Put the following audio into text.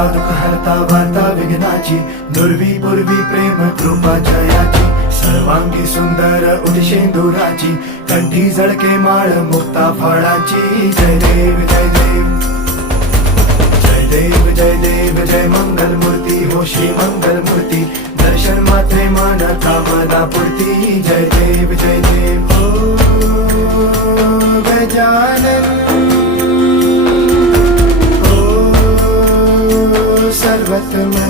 हरता दुःख हरता वार्ता विघ्नाची, दुर्वी पूर्वी प्रेम कृपा जयाची, सर्वांगी सुंदर उदिशेंदुराची, कंठी झळके माळ मुक्ता फळाची. जय देव जय देव जय देव जय देव जय मंगल मूर्ती हो श्री मंगल मूर्ती, दर्शन मात्रे मन कामना पूर्ती. जय देव जय देव हो गजानन हो सर्वतमन.